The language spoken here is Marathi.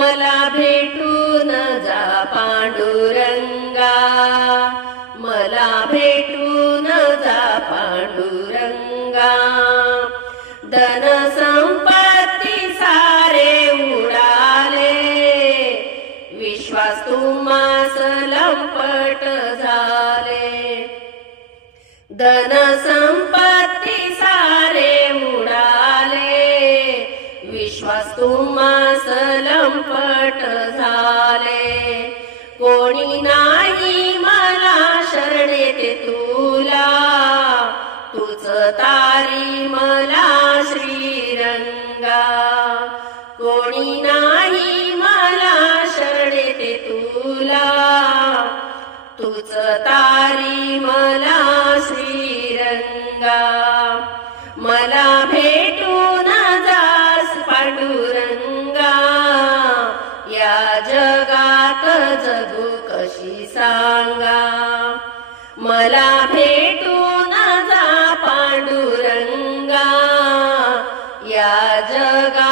मला भेटून जा पांडुरंगा, मला भेटून जा पांडुरंगा. धन संपत्ती सारे उडाले, विश्वास तुम्हास लंपट झाले. धन संपत्ती सारे उडाले, विश्वास तुम्हास लंपट झाले. कोणी नाही मला शरण येते तुला, तूच तारी मला श्रीरंगा. कोणी नाही मला शरण येते तुला, तूच तारी मला श्रीरंगा. मला भेटून जास पांडुरंगा, या जगात जगू कशी सांगा. मला भेटून जा पांडुरंगा, या जगात